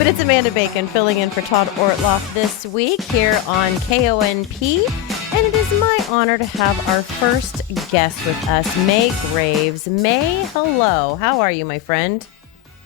But it's Amanda Bacon filling in for Todd Ortloff this week here on KONP. And it is my honor to have our first guest with us, Mae Graves. Mae, hello. How are you, my friend?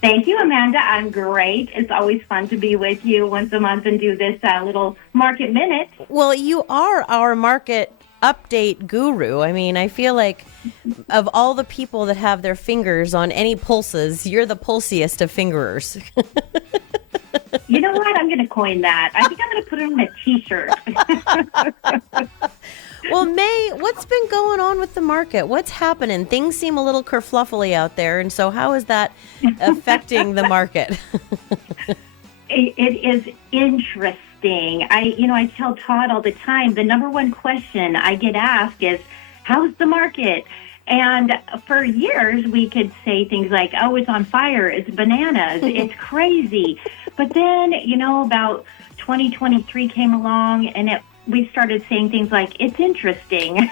Thank you, Amanda. I'm great. It's always fun to be with you once a month and do this little market minute. Well, you are our market update guru. I mean, I feel like of all the people that have their fingers on any pulses, you're the pulsiest of fingerers. You know what? I'm going to coin that. I think I'm going to put it on a T-shirt. Well, Mae, what's been going on with the market? What's happening? Things seem a little kerfluffly out there, and so how is that affecting the market? It is interesting. I tell Todd all the time, the number one question I get asked is, how's the market? And for years, we could say things like, oh, it's on fire, it's bananas, it's crazy. But then, about 2023 came along, and we started saying things like, it's interesting.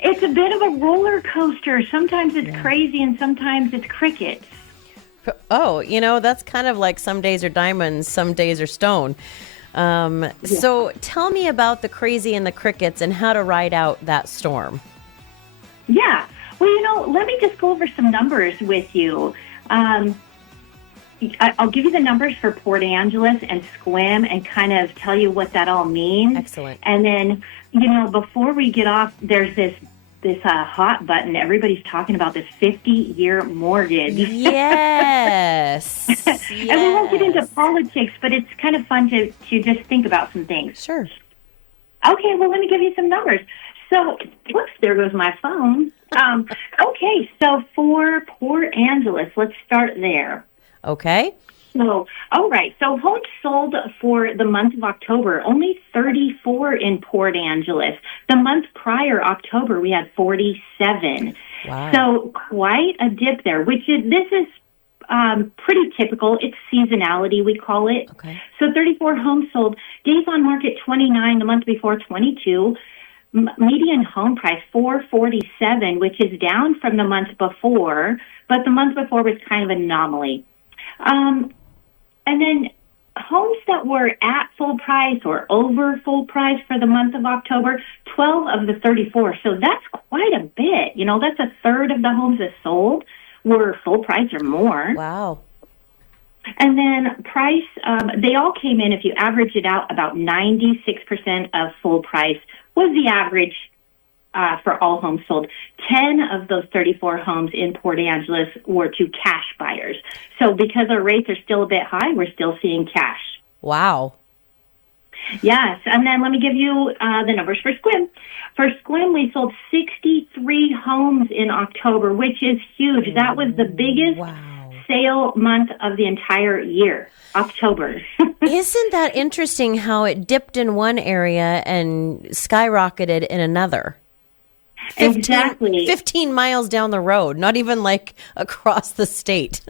It's a bit of a roller coaster. Sometimes it's crazy, and sometimes it's crickets. Oh, that's kind of like some days are diamonds, some days are stone. So tell me about the crazy and the crickets and how to ride out that storm. Yeah. Well, let me just go over some numbers with you. I'll give you the numbers for Port Angeles and Sequim and kind of tell you what that all means. Excellent. And then, before we get off, there's this hot button. Everybody's talking about this 50-year mortgage. Yes. And we won't get into politics, but it's kind of fun to just think about some things. Sure. Okay, well, let me give you some numbers. So, whoops, there goes my phone. Okay, so for Port Angeles, let's start there. Okay. So, all right. So homes sold for the month of October, only 34 in Port Angeles. The month prior, October, we had 47. Wow. So quite a dip there, this is pretty typical. It's seasonality, we call it. Okay. So 34 homes sold. Days on market, 29. The month before, 22. Median home price, $447, which is down from the month before, but the month before was kind of an anomaly. And then homes that were at full price or over full price for the month of October, 12 of the 34. So that's quite a bit. That's a third of the homes that sold were full price or more. Wow. And then price, they all came in, if you average it out, about 96% of full price was the average for all homes sold. 10 of those 34 homes in Port Angeles were to cash buyers. So because our rates are still a bit high, we're still seeing cash. Wow. Yes. And then let me give you the numbers for Sequim. For Sequim, we sold 63 homes in October, which is huge. That was the biggest sale month of the entire year, October. Isn't that interesting how it dipped in one area and skyrocketed in another? 15 miles down the road, not even like across the state.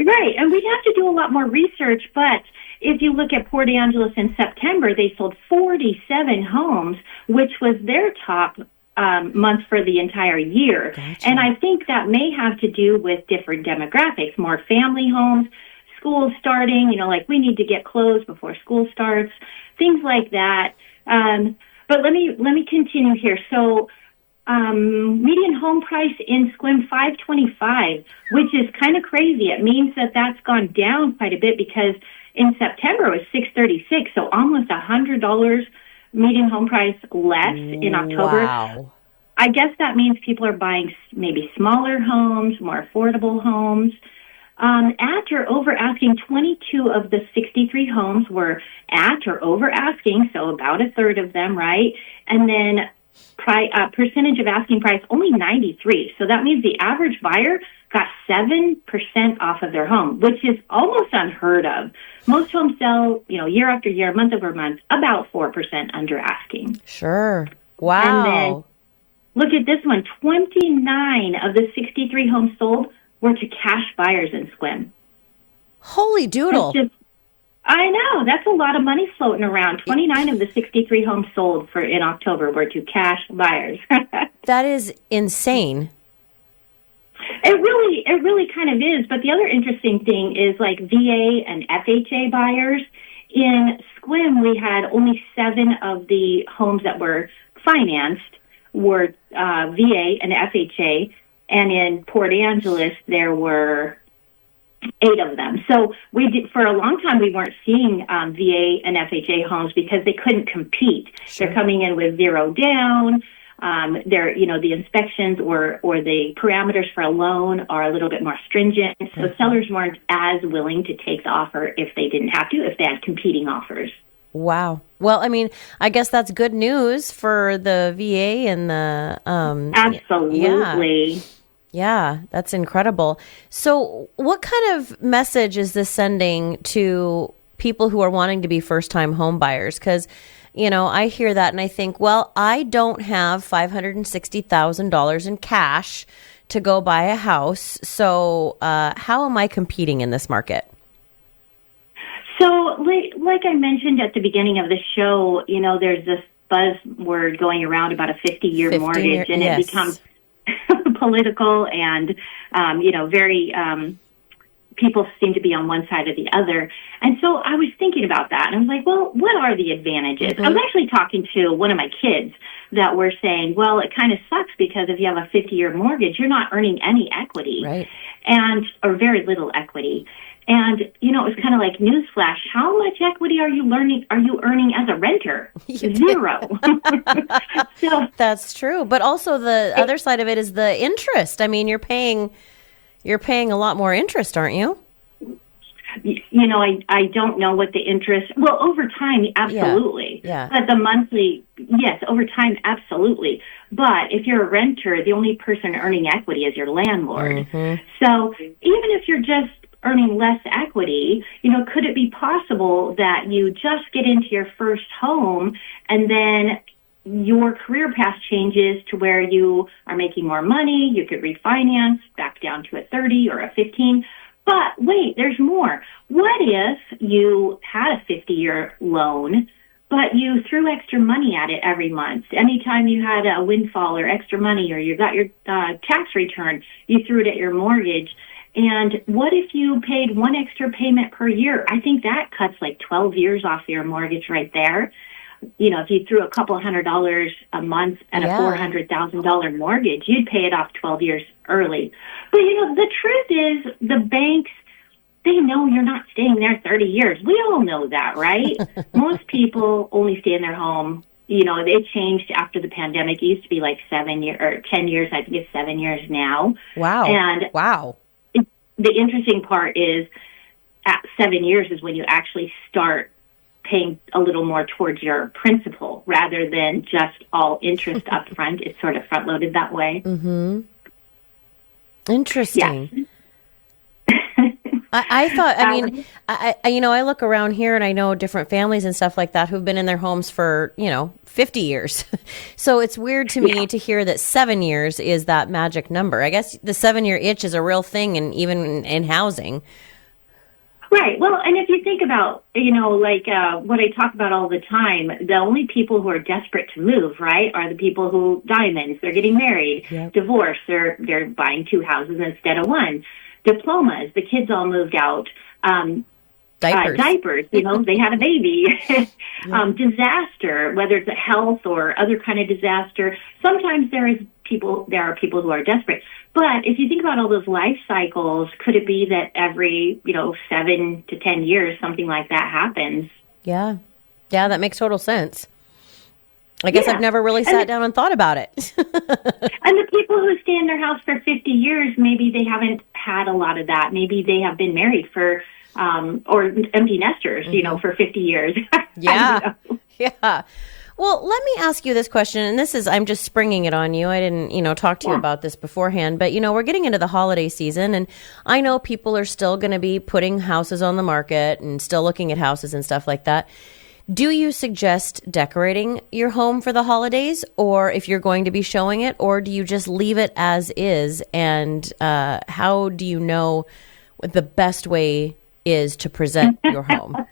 Right. And we'd have to do a lot more research. But if you look at Port Angeles in September, they sold 47 homes, which was their top month for the entire year. Gotcha. And I think that may have to do with different demographics, more family homes, schools starting, like we need to get closed before school starts, things like that. But let me continue here. So median home price in Sequim, $525, which is kind of crazy. It means that that's gone down quite a bit because in September it was $636, so almost $100 median home price less in October. Wow. I guess that means people are buying maybe smaller homes, more affordable homes. At or over asking, 22 of the 63 homes were at or over asking, so about a third of them, right? And then percentage of asking price, only 93. So that means the average buyer got 7% off of their home, which is almost unheard of. Most homes sell, year after year, month over month, about 4% under asking. Sure. Wow. And then look at this one. 29 of the 63 homes sold were to cash buyers in Sequim. Holy doodle. I know. That's a lot of money floating around. 29 of the 63 homes sold in October were to cash buyers. That is insane. It really kind of is. But the other interesting thing is like VA and FHA buyers. In Sequim, we had only 7 of the homes that were financed were VA and FHA, and in Port Angeles there were 8 of them. So for a long time we weren't seeing VA and FHA homes because they couldn't compete. Sure. They're coming in with zero down. The inspections or the parameters for a loan are a little bit more stringent. So sellers weren't as willing to take the offer if they didn't have to, if they had competing offers. Wow. Well, I mean, I guess that's good news for the VA and the... Absolutely. Yeah, that's incredible. So what kind of message is this sending to people who are wanting to be first-time home buyers? Because, I hear that and I think, well, I don't have $560,000 in cash to go buy a house. So how am I competing in this market? So like I mentioned at the beginning of the show, there's this buzzword going around about a 50-year mortgage, and yes. It becomes political and, very people seem to be on one side or the other. And so I was thinking about that, and I was like, well, what are the advantages? Mm-hmm. I was actually talking to one of my kids that were saying, well, it kind of sucks because if you have a 50-year mortgage, you're not earning any equity, right? Or very little equity. And, it was kind of like newsflash. How much equity are you earning as a renter? Zero. So that's true. But also the other side of it is the interest. I mean, you're paying a lot more interest, aren't you? I don't know what the interest, well, over time, absolutely. Yeah. But the monthly, yes, over time, absolutely. But if you're a renter, the only person earning equity is your landlord. Mm-hmm. So even if you're just earning less equity, could it be possible that you just get into your first home and then your career path changes to where you are making more money, you could refinance back down to a 30 or a 15. But wait, there's more. What if you had a 50-year loan, but you threw extra money at it every month? Anytime you had a windfall or extra money, or you got your tax return, you threw it at your mortgage. And what if you paid one extra payment per year? I think that cuts like 12 years off your mortgage right there. If you threw a couple $100 a month at a $400,000 mortgage, you'd pay it off 12 years early. But, the truth is the banks, they know you're not staying there 30 years. We all know that, right? Most people only stay in their home. It changed after the pandemic. It used to be like 7 years or 10 years. I think it's 7 years now. Wow. And wow. The interesting part is at 7 years is when you actually start paying a little more towards your principal rather than just all interest up front. It's sort of front loaded that way. Mm-hmm. Interesting. Yes. I thought, I look around here and I know different families and stuff like that who've been in their homes for, 50 years. So it's weird to me to hear that 7 years is that magic number. I guess the 7-year itch is a real thing, and even in housing. Right. Well, and if you think about, what I talk about all the time, the only people who are desperate to move, right, are the people who diamonds, they're getting married, divorced, they're buying 2 houses instead of 1. Diplomas, the kids all moved out. Diapers, they had a baby. Disaster, whether it's a health or other kind of disaster. Sometimes there are people who are desperate. But if you think about all those life cycles, could it be that every, 7 to 10 years, something like that happens? Yeah. Yeah, that makes total sense. I guess I've never really sat down and thought about it. And the people who stay in their house for 50 years, maybe they haven't had a lot of that. Maybe they have been married for, or empty nesters, for 50 years. Yeah. Yeah. Well, let me ask you this question, and I'm just springing it on you. I didn't, talk to you about this beforehand, but, we're getting into the holiday season, and I know people are still going to be putting houses on the market and still looking at houses and stuff like that. Do you suggest decorating your home for the holidays, or if you're going to be showing it, or do you just leave it as is? And how do you know what the best way is to present your home?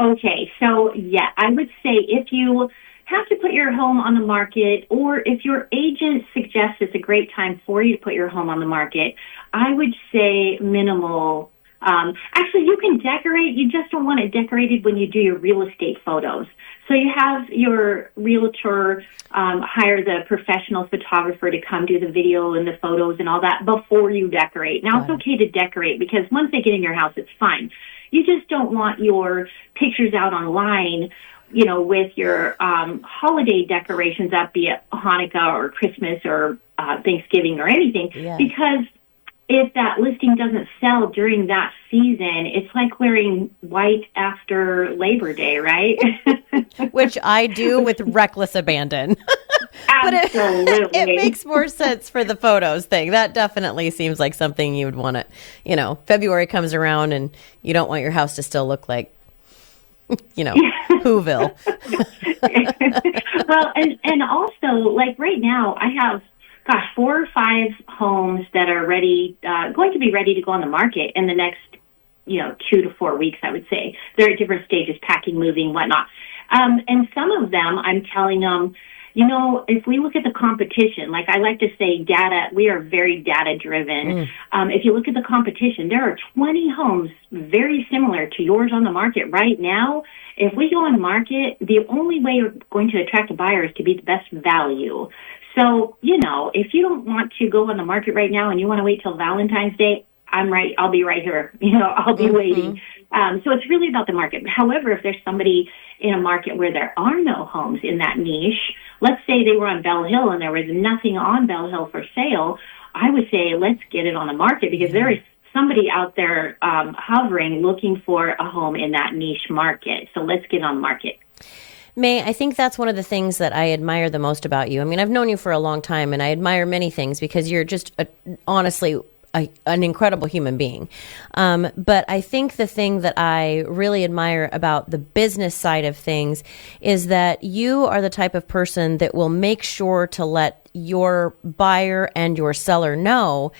Okay, so I would say if you have to put your home on the market, or if your agent suggests it's a great time for you to put your home on the market, I would say minimal. Actually, you can decorate. You just don't want it decorated when you do your real estate photos. So you have your realtor hire the professional photographer to come do the video and the photos and all that before you decorate. Now, it's okay to decorate because once they get in your house, it's fine. You just don't want your pictures out online, with your holiday decorations up, be it Hanukkah or Christmas or Thanksgiving or anything, because if that listing doesn't sell during that season, it's like wearing white after Labor Day, right? Which I do with reckless abandon. But it makes more sense for the photos thing. That definitely seems like something you would want to, February comes around and you don't want your house to still look like, Whoville. Well, and also, like right now, I have 4 or 5 homes that are going to be ready to go on the market in the next, 2 to 4 weeks, I would say. They're at different stages, packing, moving, whatnot. And some of them, I'm telling them, if we look at the competition, like I like to say data, we are very data driven. If you look at the competition, there are 20 homes very similar to yours on the market right now. If we go on the market, the only way you're going to attract a buyer is to be the best value. So, if you don't want to go on the market right now and you want to wait till Valentine's Day, I'm right. I'll be right here. I'll be waiting. So it's really about the market. However, if there's somebody in a market where there are no homes in that niche, let's say they were on Bell Hill and there was nothing on Bell Hill for sale, I would say let's get it on the market because there is somebody out there hovering looking for a home in that niche market. So let's get on the market. May, I think that's one of the things that I admire the most about you. I mean, I've known you for a long time, and I admire many things because you're just honestly an incredible human being. But I think the thing that I really admire about the business side of things is that you are the type of person that will make sure to let your buyer and your seller know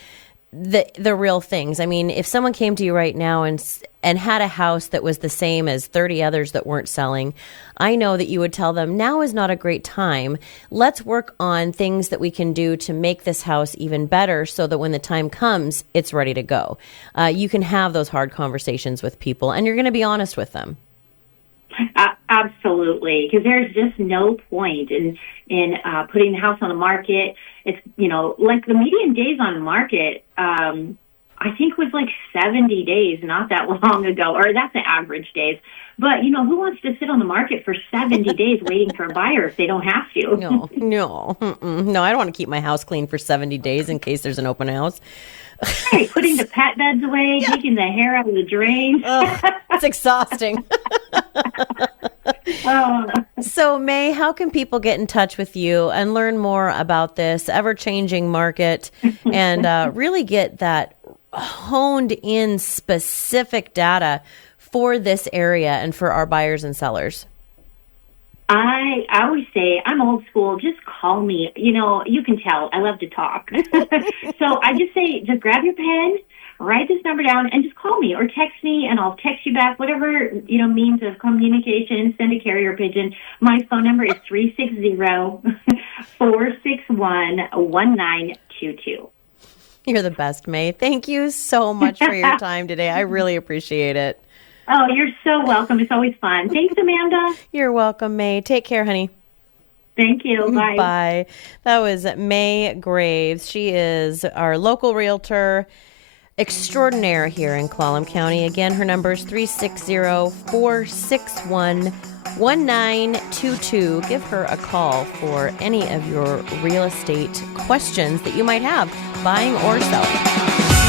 the real things. I mean, if someone came to you right now and had a house that was the same as 30 others that weren't selling, I know that you would tell them, now is not a great time. Let's work on things that we can do to make this house even better so that when the time comes, it's ready to go. You can have those hard conversations with people and you're going to be honest with them. Absolutely, because there's just no point in putting the house on the market. It's, like the median days on the market, I think was like 70 days not that long ago, or that's the average days. But, who wants to sit on the market for 70 days waiting for a buyer if they don't have to? No, I don't want to keep my house clean for 70 days in case there's an open house. Hey, putting the pet beds away, taking the hair out of the drain. It's exhausting. So, May, how can people get in touch with you and learn more about this ever-changing market and really get that honed in specific data for this area and for our buyers and sellers? I always say I'm old school. Just call me. You can tell I love to talk. So I just say, just grab your pen, write this number down, and just call me or text me, and I'll text you back. Whatever means of communication. Send a carrier pigeon. My phone number is 360-461-1922. You're the best, May. Thank you so much for your time today. I really appreciate it. Oh, you're so welcome. It's always fun. Thanks, Amanda. You're welcome, May. Take care, honey. Thank you. Bye. Bye. That was Mae Graves. She is our local realtor extraordinaire here in Clallam County. Again, her number is 360-461-1922. Give her a call for any of your real estate questions that you might have, buying or selling.